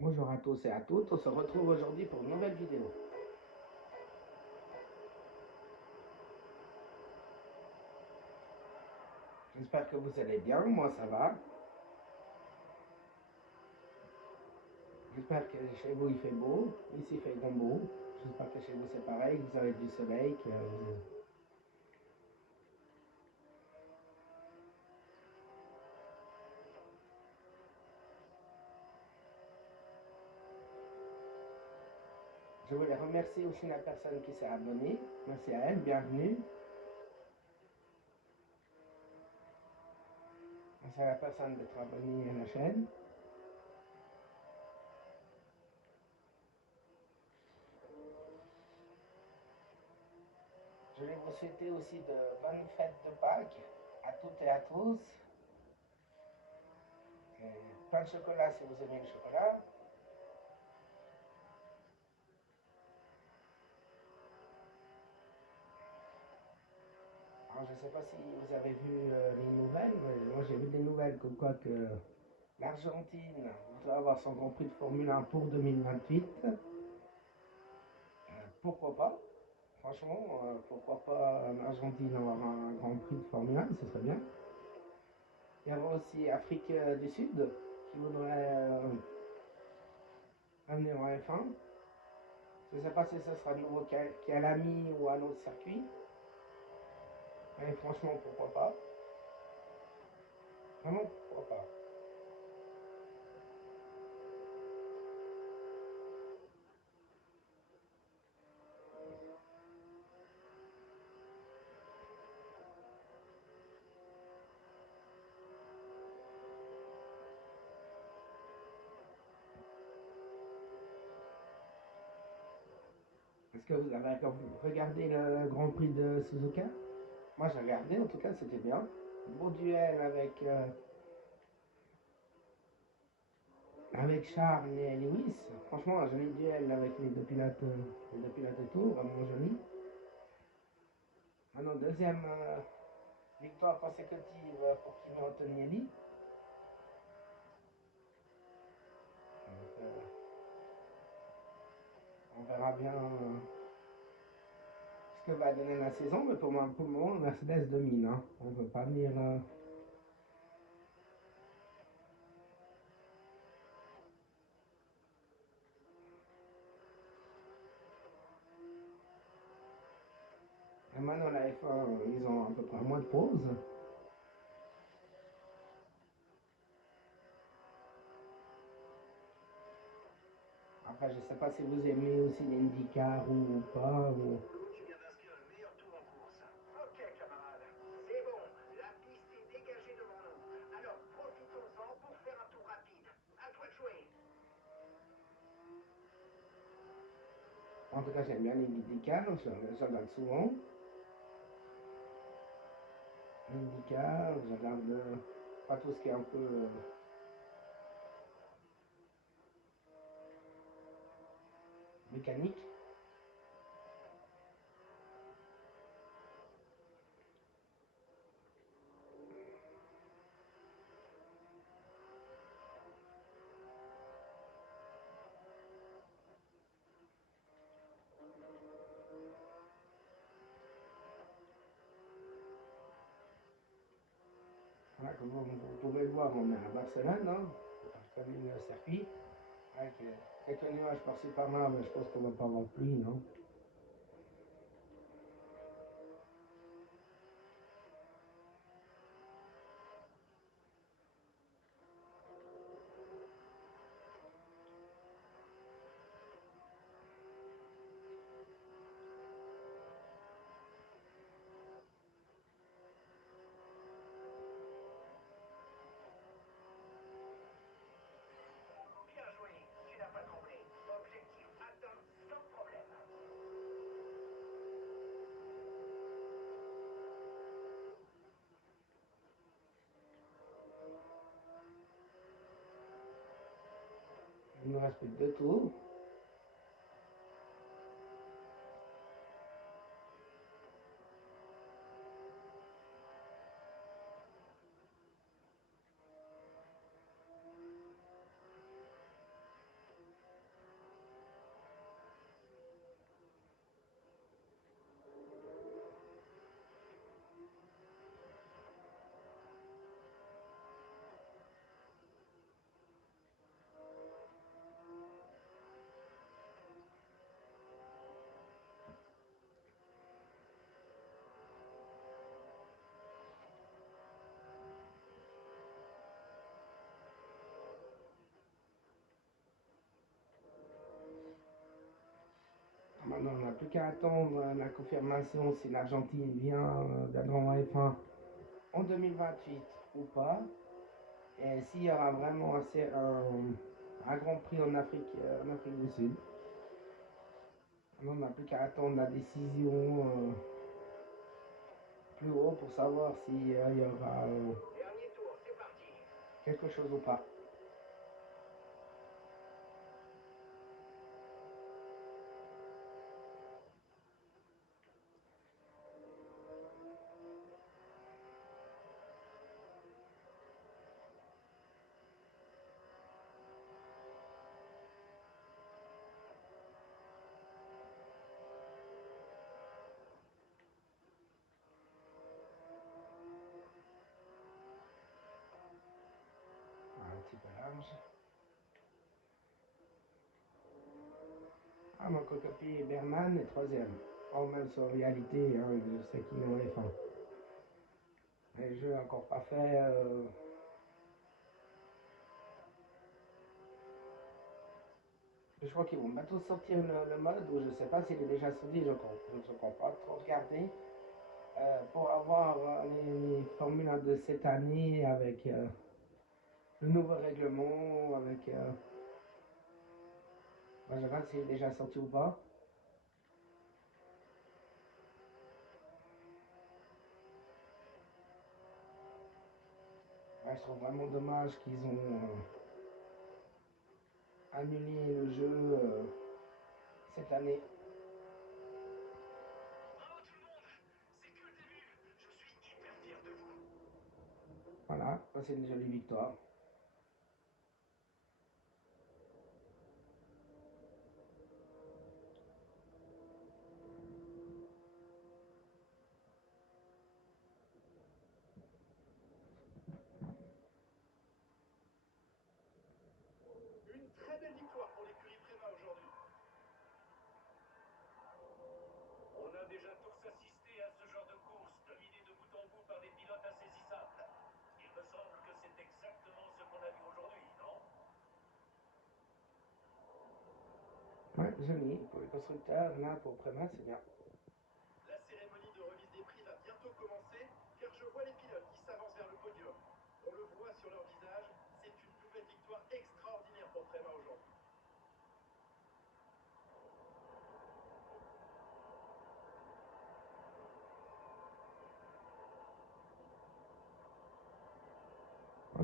Bonjour à tous et à toutes, on se retrouve aujourd'hui pour une nouvelle vidéo. J'espère que vous allez bien, moi ça va. J'espère que chez vous il fait beau, ici il fait grand beau. J'espère que chez vous c'est pareil, que vous avez du soleil, que vous... Je voulais remercier aussi la personne qui s'est abonnée. Merci à elle, bienvenue. Merci à la personne d'être abonnée à la chaîne. Je voulais vous souhaiter aussi de bonnes fêtes de Pâques à toutes et à tous. Et plein de chocolat si vous aimez le chocolat. Alors, je ne sais pas si vous avez vu les nouvelles, mais moi j'ai vu des nouvelles comme quoi que l'Argentine voudrait avoir son Grand Prix de Formule 1 pour 2028. Pourquoi pas? Franchement, pourquoi pas en Argentine avoir un Grand Prix de Formule 1, ce serait bien. Il y a aussi Afrique du Sud qui voudrait amener en F1. Je ne sais pas si ce sera de nouveau qu'à l'AMI ou à un autre circuit. Mais franchement, pourquoi pas? Vraiment, pourquoi pas? Est-ce que vous avez regardé le Grand Prix de Suzuka? Moi j'ai regardé, en tout cas c'était bien. Beau duel avec Charles et Lewis. Franchement, un joli duel avec les deux pilotes de tour, vraiment joli. Maintenant, deuxième victoire consécutive pour Kimi Antonelli. Donc, on verra bien ce que va donner la saison, mais pour le moment, Mercedes domine. Hein. On ne peut pas venir. Et maintenant, la F1, ils ont à peu près un mois de pause. Après, je ne sais pas si vous aimez aussi l'IndyCar ou pas. Ou... Tu viens d'inscrire le meilleur tour en course. Ok, camarade. C'est bon. La piste est dégagée devant nous. Alors, profitons-en pour faire un tour rapide. À toi de jouer. En tout cas, j'aime bien l'IndyCar, je regarde souvent. L'IndyCar, je regarde pas tout ce qui est un peu mécanique. Voilà, comme vous pouvez le voir, on est à Barcelone, hein, comme le circuit, avec quelques nuages par-ci par-là, mais je pense qu'on va pas avoir de pluie, non? Bien joué. Tu n'as pas tremblé. Objectif atteint sans problème. Il nous reste plus que deux tours. Maintenant, on n'a plus qu'à attendre la confirmation si l'Argentine vient d'être en F1 en 2028 ou pas. Et s'il y aura vraiment un Grand Prix en Afrique du Sud. Maintenant, on n'a plus qu'à attendre la décision plus haut pour savoir s'il y aura Dernier tour, c'est parti. quelque chose ou pas. Un petit peu large. Ah, mon coéquipier Berman est troisième. Oh, même sur réalité, hein, je sais qu'il est en F1. Mais le jeu n'est encore pas fait. Je crois qu'ils vont bientôt sortir le mode, ou je ne sais pas s'il est déjà sorti, je ne compte pas trop regarder. Pour avoir les Formule 1 de cette année avec le nouveau règlement, avec. Je regarde s'il est déjà sorti ou pas. Ouais, je trouve vraiment dommage qu'ils ont annulé le jeu cette année. Bravo tout le monde. C'est que le début. Je suis hyper fier de vous. Voilà, ça c'est une jolie victoire. Une très belle victoire pour l'écurie Prema aujourd'hui. On a déjà tous assisté à ce genre de course, dominée de bout en bout par des pilotes insaisissables. Il me semble que c'est exactement ce qu'on a vu aujourd'hui, non? Ouais, joli. Pour les constructeurs, là, pour Prema, c'est bien.